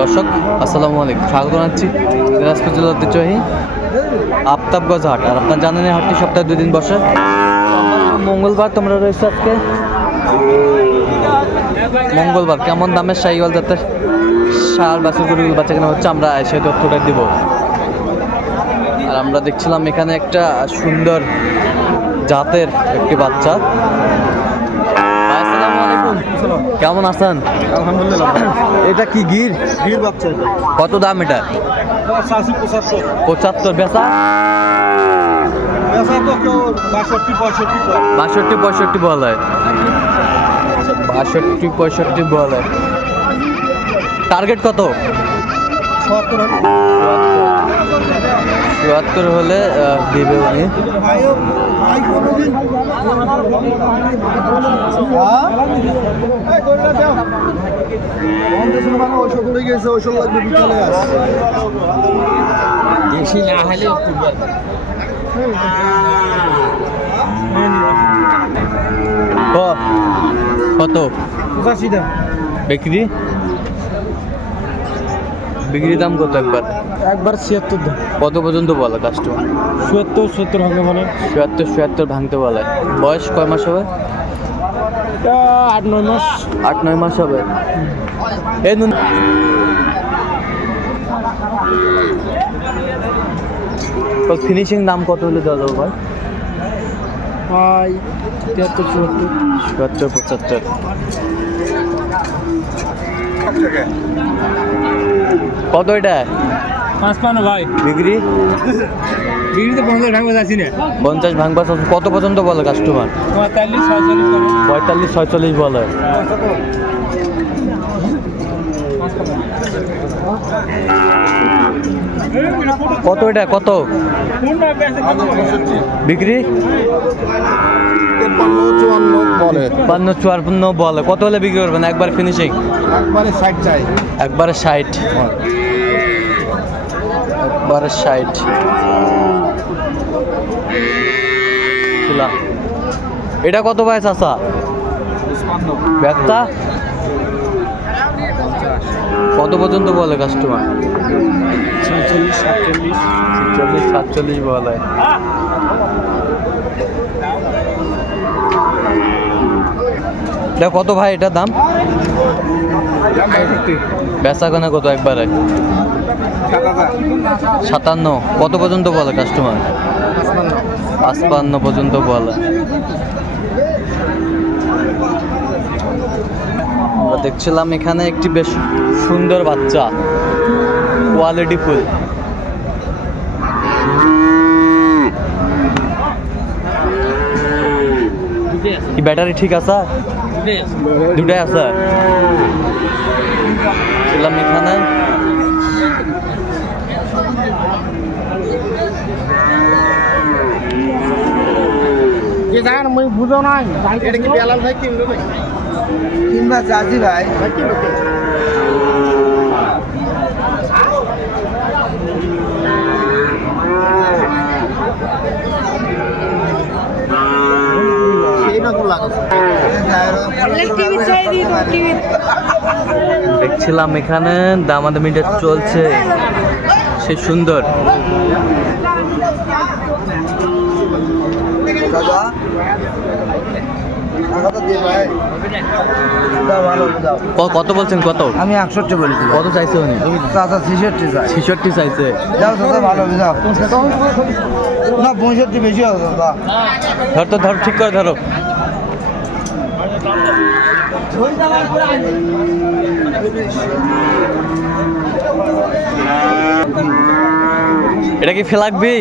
দর্শক, আসসালামু আলাইকুম। স্বাগত জানাচ্ছি দিনাজপুর জেলার ঐতিহ্যবাহী আফতাবগঞ্জ হাট। আর আপনার জানেন এই হাটটি সপ্তাহে দুই দিন বসে। মঙ্গলবার তোমরা রয়েছে আজকে। মঙ্গলবার কেমন দামের সাইওয়াল জাতের সার বাছুর গরুগুলো বাচ্চা কেনা হচ্ছে, আমরা সেই তথ্যটা দিব। আর আমরা দেখছিলাম এখানে একটা সুন্দর জাতের একটি বাচ্চা। কেমন আছেন? আলহামদুলিল্লাহ। এটা কি গির? গির বাচ্চা কত দাম এটা? পঁচাত্তর। বেচা। বাষট্টি পঁয়ষট্টি বল। হয় বাষট্টি পঁয়ষট্টি বল। হয় টার্গেট কত? হলে? চুয়াত্তর হলে আহ, দিবে উনি। ভাই কোনোদিন হ্যাঁ? এই গরুটা দাও। আমাদের শুনে মানে ঔষধ উড়ে গিয়েছে, ঔষধ লাগবে বিকালে আস। ক- কত পঁচাশি দাম। বিক্রি বিক্রি দাম কত একবার? একবার ছিয়াত্তর দাম। কত পর্যন্ত বলে কাস্টমার সত্তর সত্তর হবে মানে চুয়াত্তর চুয়াত্তর ভাঙতে বলে। বয়স কয় মাস হবে? আট নয় মাস। আট নয় মাস হবে। এই নুন তো ফিনিশিং দাম কত হলে দেওয়া যাবে ভাই? ভাই তিয়াত্তর চুয়াত্তর। চুয়াত্তর পঁচাত্তর। কত এটা? ভাই। বিক্রি? বিক্রিতে পঞ্চাশ ভাঙবে যাচ্ছি না। পঞ্চাশ ভাঙবা কত পর্যন্ত বলে কাস্টমার পঁয়তাল্লিশ ছয়চল্লিশ পঁয়তাল্লিশ ছয়চল্লিশ বলে। কত এটা? কত? বিক্রি? তেপ্পান্ন চুয়ান্ন বলে। বান্ন চুয়ান্ন বলে। কত হলে বিক্রি করবেন? একবার ফিনিশিং একবারে সাইড চাই। একবারে ষাট। একবারে ষাট। এটা কত ভাই চাচা? ব্যাগটা? কত পর্যন্ত বলে কাস্টমার ছয়চল্লিশ, সাতচল্লিশ চল্লিশ সাতচল্লিশ বলে। এটা কত ভাই এটার দাম? বেচা কেনা কত একবারে? সাতান্ন। কত পর্যন্ত বলে কাস্টমার পাঁচপান্ন পর্যন্ত বলে। আমরা দেখছিলাম এখানে একটি বেশ সুন্দর বাচ্চা। Quality full. ব্যাটারি ঠিক আছে। দুটাই আছে? ছিলাম এখানে। বুঝো নাই এটা কি বেলাল ভাই কিনলো ভাই কিনবা চাষি ভাই। টিভি চাই দিই তো টিভি দেখছিলাম এখানে দামাদামিটা চলছে। সে সুন্দর। কত বলছেন কত? আমি একষট্টি বলেছি কত চাইছে উনি? চাচা ছেষট্টি চাই। ছেষট্টি চাইছে। যাও দাদা ভালো যাও না পঁয়ষট্টি বেশি হবে দাদা। ধর তো ধর ঠিক করে ধরো। এটা কি ফেলাকবি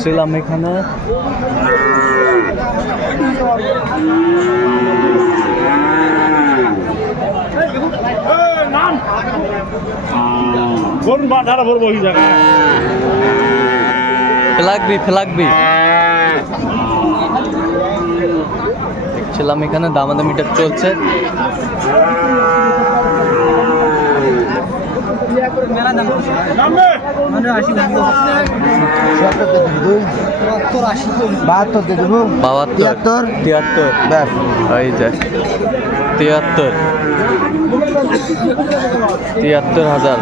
ছিলাম এখানে। মাথাটা বড় ফেলাকবি ফেলাকবি দেখছিলাম এখানে দামাদামিটা চলছে। বাহাত্তর তিয়াত্তর। তিয়াত্তর। এই যে তিয়াত্তর। তিয়াত্তর হাজার।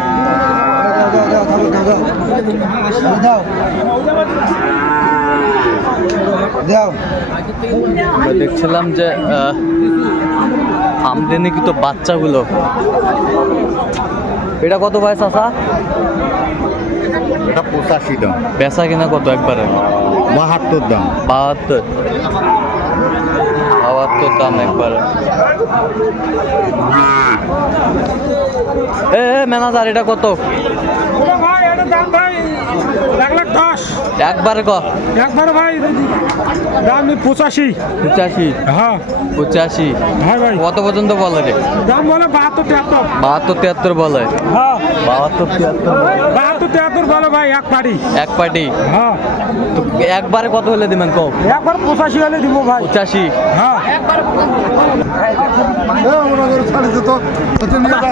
দেখছিলাম যে আহ, আমদানিকৃত বাচ্চাগুলো। এটা কত ভাই চাষা এটা পঁচাশি দাম। বেচা কিনা কত একবারে? বাহাত্তর দাম। বাহাত্তর। বাহাত্তর দাম একবারে। এ এ, ম্যানেজার এটা কত ওটা ভাই এটা দাম ভাই এক লাখ দশ একবারে ক। একবারে ভাই দাম পঁচাশি। পঁচাশি? হ্যাঁ। পঁচাশি? হ্যাঁ ভাই। কত পর্যন্ত বলে রে? দাম বলে বাহাত্তর তিয়াত্তর। বাহাত্তর তিয়াত্তর বলে। হ্যাঁ। বাহাত্তর তিয়াত্তর বাহাত্তর তিয়াত্তর বলে ভাই এক এক হ্যাঁ। তো একবারে কত হলে দিবেন কম? একবার পঁচাশি হলে দিব ভাই। পঁচাশি। হ্যাঁ। টাকা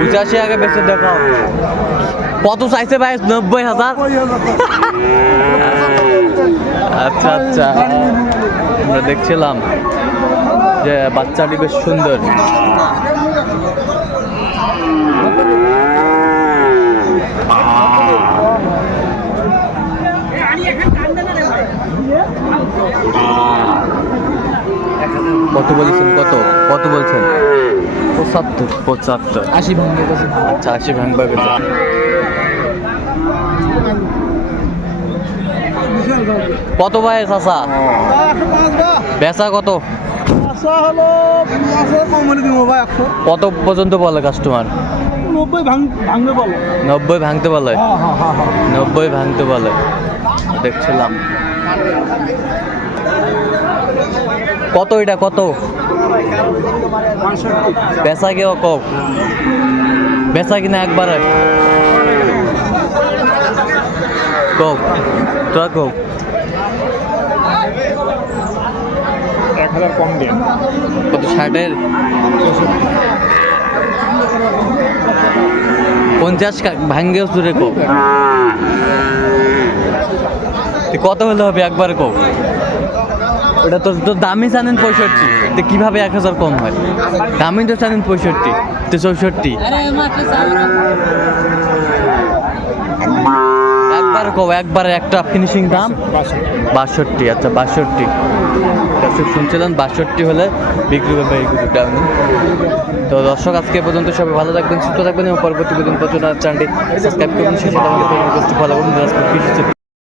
পঁচাশি আগে বেশি দেখাও কত চাইছে ভাই? নব্বই হাজার? আচ্ছা আচ্ছা। আমরা দেখছিলাম যে বাচ্চাটি বেশ সুন্দর। কত বলেছেন? কত? কত বলছেন? পঁচাত্তর। পঁচাত্তর। আশি ভাঙবে আচ্ছা আশি ভাঙবা কত ভাই চাষা বেচা কত? কত পর্যন্ত বলে কাস্টমার নব্বই ভাঙ নব্বই ভাঙতে বলে? হ্যাঁ হ্যাঁ হ্যাঁ। নব্বই ভাঙতে বলে। দেখছিলাম। কত এটা কত? বেচা কে কক বেচা কিনা একবারে? কক তোরা কক এক হাজার কম দিন। কত ষাটের? পঞ্চাশ ভাঙ্গে সুরে কক তো কত হলে হবে একবার কক ওটা তো তো দামি জানেন পঁয়ষট্টি। তো কীভাবে এক হাজার কম হয়? দামি তো জানেন পঁয়ষট্টি, তো চৌষট্টি। একবার কো একবার একটা ফিনিশিং দাম? বাষট্টি আচ্ছা বাষট্টি। দর্শক শুনছিলেন বাষট্টি হলে বিক্রি করবে এই আমি। তো দর্শক, আজকে পর্যন্ত সবাই ভালো থাকবেন, সুস্থ থাকবেন এবং পরবর্তী পর্যন্ত চ্যানেলটি সাবস্ক্রাইব করবেন সাথে আমাদের ফলো করুন।